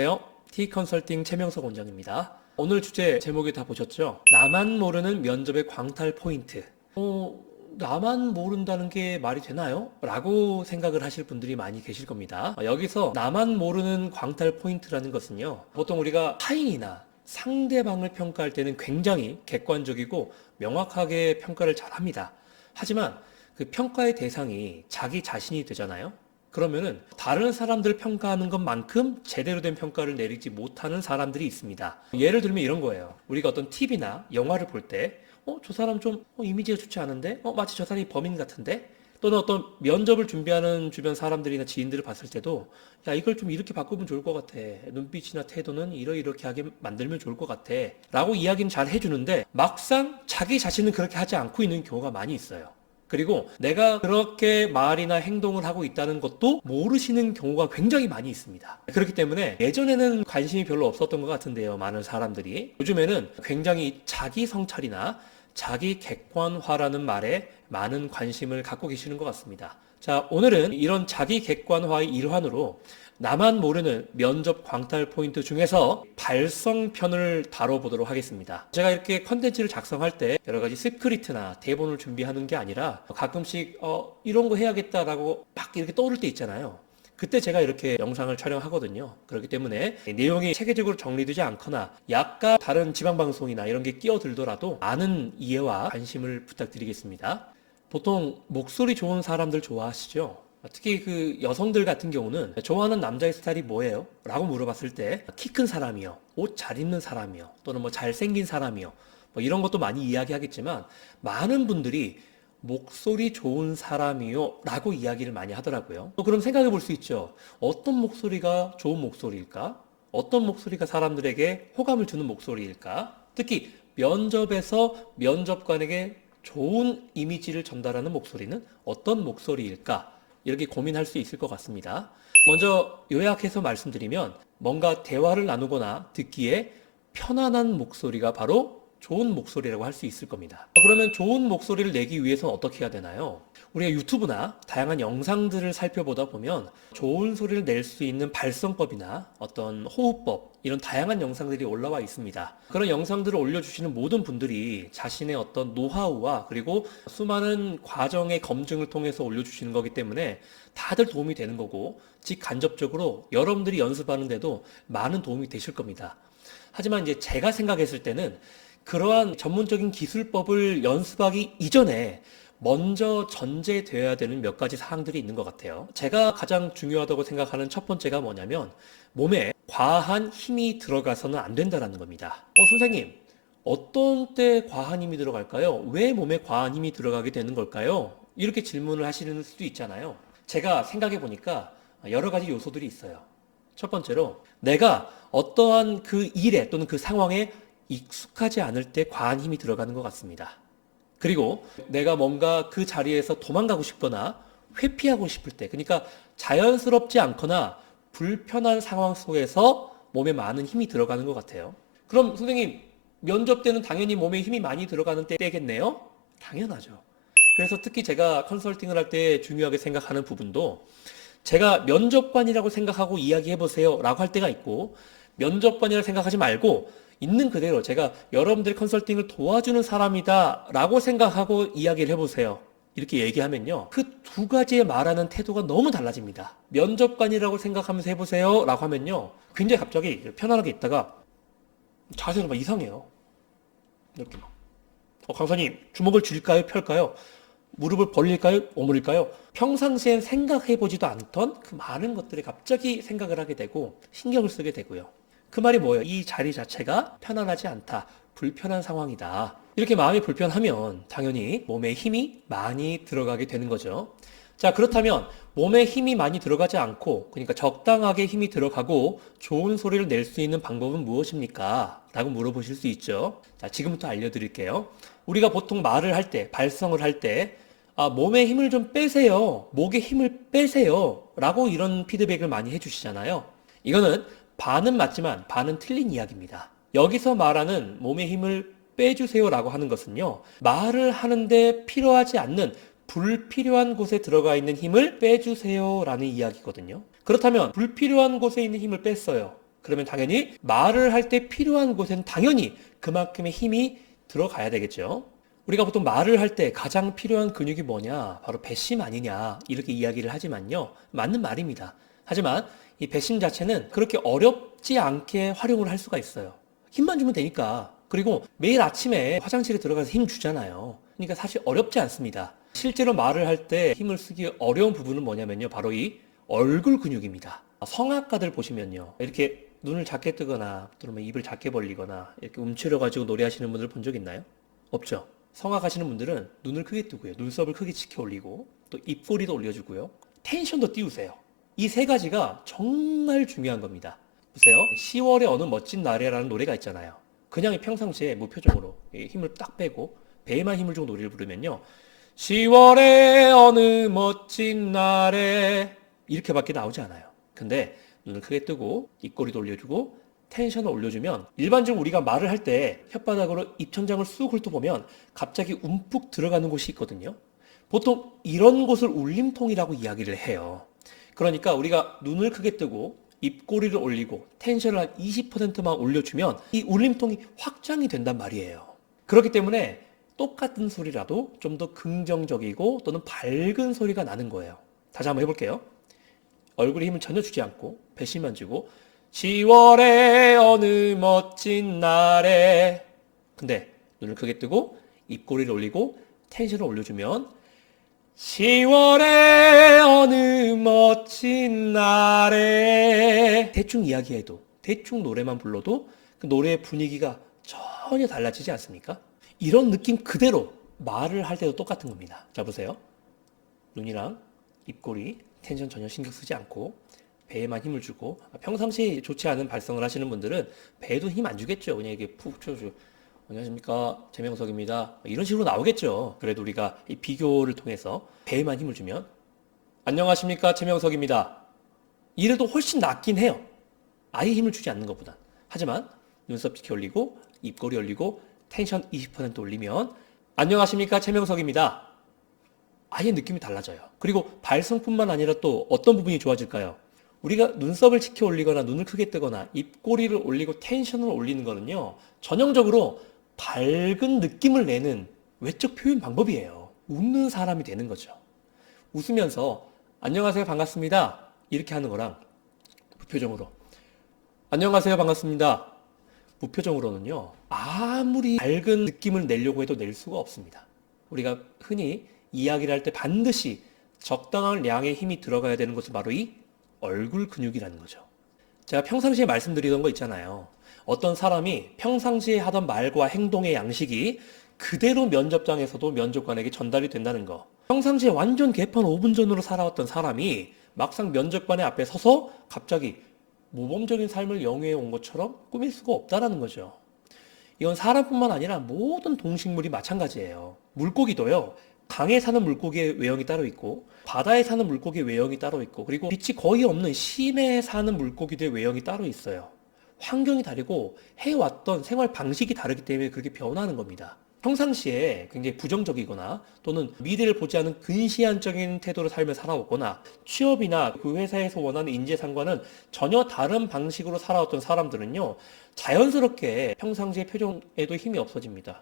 안녕하세요. T컨설팅 최명석 원장입니다. 오늘 주제 제목이 다 보셨죠? 나만 모르는 면접의 광탈 포인트. 나만 모른다는 게 말이 되나요? 라고 생각을 하실 분들이 많이 계실 겁니다. 여기서 나만 모르는 광탈 포인트라는 것은요, 보통 우리가 타인이나 상대방을 평가할 때는 굉장히 객관적이고 명확하게 평가를 잘 합니다. 하지만 그 평가의 대상이 자기 자신이 되잖아요? 그러면은 다른 사람들을 평가하는 것만큼 제대로 된 평가를 내리지 못하는 사람들이 있습니다. 예를 들면 이런 거예요. 우리가 어떤 TV나 영화를 볼 때, 저 사람 좀 이미지가 좋지 않은데? 마치 저 사람이 범인 같은데? 또는 어떤 면접을 준비하는 주변 사람들이나 지인들을 봤을 때도, 야, 이걸 좀 이렇게 바꾸면 좋을 것 같아. 눈빛이나 태도는 이렇게 하게 만들면 좋을 것 같아. 라고 이야기는 잘 해주는데, 막상 자기 자신은 그렇게 하지 않고 있는 경우가 많이 있어요. 그리고 내가 그렇게 말이나 행동을 하고 있다는 것도 모르시는 경우가 굉장히 많이 있습니다. 그렇기 때문에 예전에는 관심이 별로 없었던 것 같은데요. 많은 사람들이. 요즘에는 굉장히 자기 성찰이나 자기 객관화라는 말에 많은 관심을 갖고 계시는 것 같습니다. 자, 오늘은 이런 자기 객관화의 일환으로 나만 모르는 면접 광탈 포인트 중에서 발성편을 다뤄보도록 하겠습니다. 제가 이렇게 컨텐츠를 작성할 때 여러 가지 스크립트나 대본을 준비하는 게 아니라 가끔씩 이런 거 해야겠다라고 막 이렇게 떠오를 때 있잖아요. 그때 제가 이렇게 영상을 촬영하거든요. 그렇기 때문에 내용이 체계적으로 정리되지 않거나 약간 다른 지방방송이나 이런 게 끼어들더라도 많은 이해와 관심을 부탁드리겠습니다. 보통 목소리 좋은 사람들 좋아하시죠? 특히 그 여성들 같은 경우는 좋아하는 남자의 스타일이 뭐예요? 라고 물어봤을 때 키 큰 사람이요, 옷 잘 입는 사람이요, 또는 뭐 잘생긴 사람이요, 뭐 이런 것도 많이 이야기하겠지만 많은 분들이 목소리 좋은 사람이요 라고 이야기를 많이 하더라고요. 그럼 생각해 볼 수 있죠. 어떤 목소리가 좋은 목소리일까? 어떤 목소리가 사람들에게 호감을 주는 목소리일까? 특히 면접에서 면접관에게 좋은 이미지를 전달하는 목소리는 어떤 목소리일까? 이렇게 고민할 수 있을 것 같습니다. 먼저 요약해서 말씀드리면 뭔가 대화를 나누거나 듣기에 편안한 목소리가 바로 좋은 목소리라고 할 수 있을 겁니다. 그러면 좋은 목소리를 내기 위해서는 어떻게 해야 되나요? 우리가 유튜브나 다양한 영상들을 살펴보다 보면 좋은 소리를 낼 수 있는 발성법이나 어떤 호흡법, 이런 다양한 영상들이 올라와 있습니다. 그런 영상들을 올려주시는 모든 분들이 자신의 어떤 노하우와 그리고 수많은 과정의 검증을 통해서 올려주시는 거기 때문에 다들 도움이 되는 거고, 직간접적으로 여러분들이 연습하는데도 많은 도움이 되실 겁니다. 하지만 이제 제가 생각했을 때는 그러한 전문적인 기술법을 연습하기 이전에 먼저 전제되어야 되는 몇 가지 사항들이 있는 것 같아요. 제가 가장 중요하다고 생각하는 첫 번째가 뭐냐면 몸에 과한 힘이 들어가서는 안 된다는 겁니다. 선생님, 어떤 때 과한 힘이 들어갈까요? 왜 몸에 과한 힘이 들어가게 되는 걸까요? 이렇게 질문을 하시는 수도 있잖아요. 제가 생각해 보니까 여러 가지 요소들이 있어요. 첫 번째로 내가 어떠한 그 일에 또는 그 상황에 익숙하지 않을 때 과한 힘이 들어가는 것 같습니다. 그리고 내가 뭔가 그 자리에서 도망가고 싶거나 회피하고 싶을 때, 그러니까 자연스럽지 않거나 불편한 상황 속에서 몸에 많은 힘이 들어가는 것 같아요. 그럼 선생님, 면접 때는 당연히 몸에 힘이 많이 들어가는 때겠네요? 당연하죠. 그래서 특히 제가 컨설팅을 할 때 중요하게 생각하는 부분도 제가 면접관이라고 생각하고 이야기해보세요 라고 할 때가 있고, 면접관이라고 생각하지 말고 있는 그대로 제가 여러분들 컨설팅을 도와주는 사람이다 라고 생각하고 이야기를 해보세요, 이렇게 얘기하면요, 그 두 가지의 말하는 태도가 너무 달라집니다. 면접관이라고 생각하면서 해보세요 라고 하면요, 굉장히 갑자기 편안하게 있다가 자세가 막 이상해요. 이렇게 막 강사님, 주먹을 쥘까요, 펼까요, 무릎을 벌릴까요, 오므릴까요? 평상시엔 생각해보지도 않던 그 많은 것들에 갑자기 생각을 하게 되고 신경을 쓰게 되고요. 그 말이 뭐예요? 이 자리 자체가 편안하지 않다, 불편한 상황이다. 이렇게 마음이 불편하면 당연히 몸에 힘이 많이 들어가게 되는 거죠. 자, 그렇다면 몸에 힘이 많이 들어가지 않고, 그러니까 적당하게 힘이 들어가고 좋은 소리를 낼 수 있는 방법은 무엇입니까? 라고 물어보실 수 있죠. 자, 지금부터 알려드릴게요. 우리가 보통 말을 할 때, 발성을 할 때, 몸에 힘을 좀 빼세요, 목에 힘을 빼세요 라고 이런 피드백을 많이 해주시잖아요. 이거는 반은 맞지만 반은 틀린 이야기입니다. 여기서 말하는 몸에 힘을 빼주세요 라고 하는 것은요, 말을 하는데 필요하지 않는 불필요한 곳에 들어가 있는 힘을 빼주세요 라는 이야기거든요. 그렇다면 불필요한 곳에 있는 힘을 뺐어요. 그러면 당연히 말을 할 때 필요한 곳엔 당연히 그만큼의 힘이 들어가야 되겠죠. 우리가 보통 말을 할 때 가장 필요한 근육이 뭐냐? 바로 배심 아니냐? 이렇게 이야기를 하지만요. 맞는 말입니다. 하지만 이 배심 자체는 그렇게 어렵지 않게 활용을 할 수가 있어요. 힘만 주면 되니까. 그리고 매일 아침에 화장실에 들어가서 힘 주잖아요. 그러니까 사실 어렵지 않습니다. 실제로 말을 할 때 힘을 쓰기 어려운 부분은 뭐냐면요. 바로 이 얼굴 근육입니다. 성악가들 보시면요. 이렇게 눈을 작게 뜨거나 또는 입을 작게 벌리거나 이렇게 움츠려가지고 노래하시는 분들 본 적 있나요? 없죠. 성악하시는 분들은 눈을 크게 뜨고요. 눈썹을 크게 치켜 올리고 또 입꼬리도 올려주고요. 텐션도 띄우세요. 이 세 가지가 정말 중요한 겁니다. 보세요. 10월의 어느 멋진 날에라는 노래가 있잖아요. 그냥 평상시에 무표정으로 힘을 딱 빼고 배에만 힘을 주고 노래를 부르면요. 10월의 어느 멋진 날에 이렇게밖에 나오지 않아요. 근데 눈을 크게 뜨고 입꼬리도 올려주고 텐션을 올려주면 일반적으로 우리가 말을 할 때 혓바닥으로 입천장을 쑥 훑어보면 갑자기 움푹 들어가는 곳이 있거든요. 보통 이런 곳을 울림통이라고 이야기를 해요. 그러니까 우리가 눈을 크게 뜨고 입꼬리를 올리고 텐션을 한 20%만 올려주면 이 울림통이 확장이 된단 말이에요. 그렇기 때문에 똑같은 소리라도 좀 더 긍정적이고 또는 밝은 소리가 나는 거예요. 다시 한번 해볼게요. 얼굴에 힘을 전혀 주지 않고 배심만 주고 10월의 어느 멋진 날에 근데 눈을 크게 뜨고 입꼬리를 올리고 텐션을 올려주면 10월의 어느 멋진 날에 대충 이야기해도 대충 노래만 불러도 그 노래의 분위기가 전혀 달라지지 않습니까? 이런 느낌 그대로 말을 할 때도 똑같은 겁니다. 자 보세요. 눈이랑 입꼬리 텐션 전혀 신경 쓰지 않고 배에만 힘을 주고 평상시에 좋지 않은 발성을 하시는 분들은 배에도 힘 안 주겠죠. 그냥 이게 푹 쳐줘. 안녕하십니까 재명석입니다. 이런 식으로 나오겠죠. 그래도 우리가 이 비교를 통해서 배에만 힘을 주면 안녕하십니까 재명석입니다. 이래도 훨씬 낫긴 해요. 아예 힘을 주지 않는 것보다. 하지만 눈썹 치켜 올리고 입꼬리 올리고 텐션 20% 올리면 안녕하십니까 재명석입니다. 아예 느낌이 달라져요. 그리고 발성뿐만 아니라 또 어떤 부분이 좋아질까요? 우리가 눈썹을 치켜 올리거나 눈을 크게 뜨거나 입꼬리를 올리고 텐션을 올리는 거는요. 전형적으로 밝은 느낌을 내는 외적 표현 방법이에요. 웃는 사람이 되는 거죠. 웃으면서 안녕하세요 반갑습니다 이렇게 하는 거랑 무표정으로 안녕하세요 반갑습니다 무표정으로는요. 아무리 밝은 느낌을 내려고 해도 낼 수가 없습니다. 우리가 흔히 이야기를 할 때 반드시 적당한 양의 힘이 들어가야 되는 것은 바로 이 얼굴 근육이라는 거죠. 제가 평상시에 말씀드리던 거 있잖아요. 어떤 사람이 평상시에 하던 말과 행동의 양식이 그대로 면접장에서도 면접관에게 전달이 된다는 거. 평상시에 완전 개판 5분 전으로 살아왔던 사람이 막상 면접관의 앞에 서서 갑자기 모범적인 삶을 영위해 온 것처럼 꾸밀 수가 없다라는 거죠. 이건 사람뿐만 아니라 모든 동식물이 마찬가지예요. 물고기도요. 강에 사는 물고기의 외형이 따로 있고 바다에 사는 물고기의 외형이 따로 있고 그리고 빛이 거의 없는 심해에 사는 물고기들의 외형이 따로 있어요. 환경이 다르고 해왔던 생활 방식이 다르기 때문에 그렇게 변하는 겁니다. 평상시에 굉장히 부정적이거나 또는 미래를 보지 않은 근시안적인 태도로 삶을 살아오거나 취업이나 그 회사에서 원하는 인재상과는 전혀 다른 방식으로 살아왔던 사람들은요. 자연스럽게 평상시의 표정에도 힘이 없어집니다.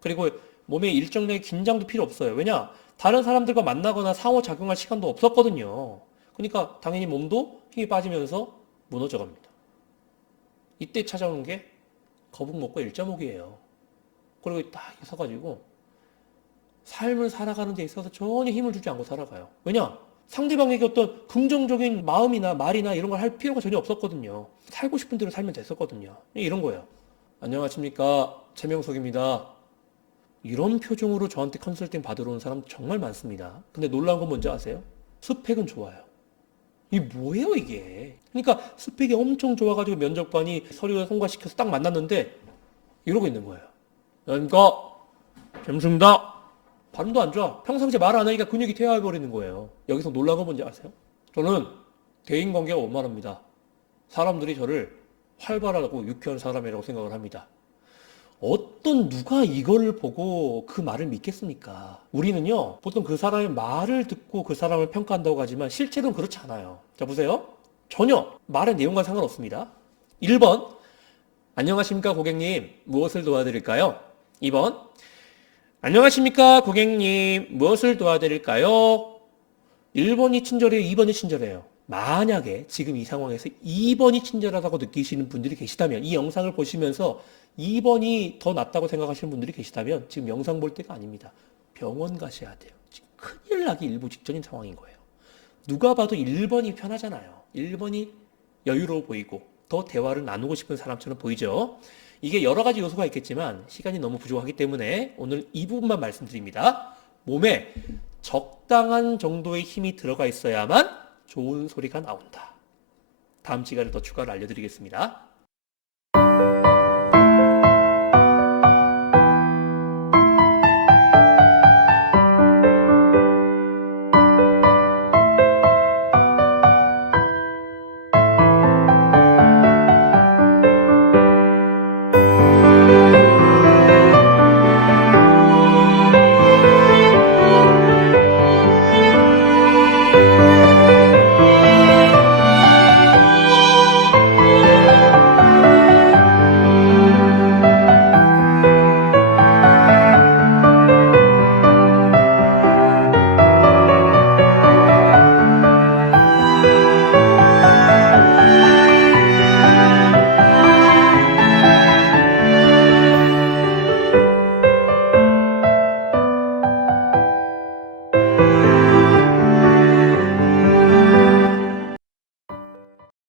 그리고 몸에 일정량의 긴장도 필요 없어요. 왜냐? 다른 사람들과 만나거나 상호작용할 시간도 없었거든요. 그러니까 당연히 몸도 힘이 빠지면서 무너져 갑니다. 이때 찾아오는 게 거북목과 일자목이에요. 그리고 딱 서가지고 삶을 살아가는 데 있어서 전혀 힘을 주지 않고 살아가요. 왜냐? 상대방에게 어떤 긍정적인 마음이나 말이나 이런 걸 할 필요가 전혀 없었거든요. 살고 싶은 대로 살면 됐었거든요. 이런 거예요. 안녕하십니까 최명석입니다. 이런 표정으로 저한테 컨설팅 받으러 온 사람 정말 많습니다. 근데 놀라운 건 뭔지 아세요? 스펙은 좋아요. 이게 뭐예요 이게? 그러니까 스펙이 엄청 좋아가지고 면접관이 서류를 통과시켜서 딱 만났는데 이러고 있는 거예요. 그러니까 점수입니다. 발음도 안 좋아. 평상시에 말 안 하니까 근육이 퇴화해버리는 거예요. 여기서 놀라운 건 뭔지 아세요? 저는 대인관계가 원만합니다. 사람들이 저를 활발하고 유쾌한 사람이라고 생각을 합니다. 어떤 누가 이걸 보고 그 말을 믿겠습니까? 우리는요, 보통 그 사람의 말을 듣고 그 사람을 평가한다고 하지만 실제로는 그렇지 않아요. 자, 보세요. 전혀 말의 내용과 상관없습니다. 1번, 안녕하십니까 고객님, 무엇을 도와드릴까요? 2번, 안녕하십니까 고객님, 무엇을 도와드릴까요? 1번이 친절해요, 2번이 친절해요. 만약에 지금 이 상황에서 2번이 친절하다고 느끼시는 분들이 계시다면, 이 영상을 보시면서 2번이 더 낫다고 생각하시는 분들이 계시다면 지금 영상 볼 때가 아닙니다. 병원 가셔야 돼요. 지금 큰일 나기 일부 직전인 상황인 거예요. 누가 봐도 1번이 편하잖아요. 1번이 여유로워 보이고 더 대화를 나누고 싶은 사람처럼 보이죠. 이게 여러 가지 요소가 있겠지만 시간이 너무 부족하기 때문에 오늘 이 부분만 말씀드립니다. 몸에 적당한 정도의 힘이 들어가 있어야만 좋은 소리가 나온다. 다음 시간에 더 추가로 알려드리겠습니다.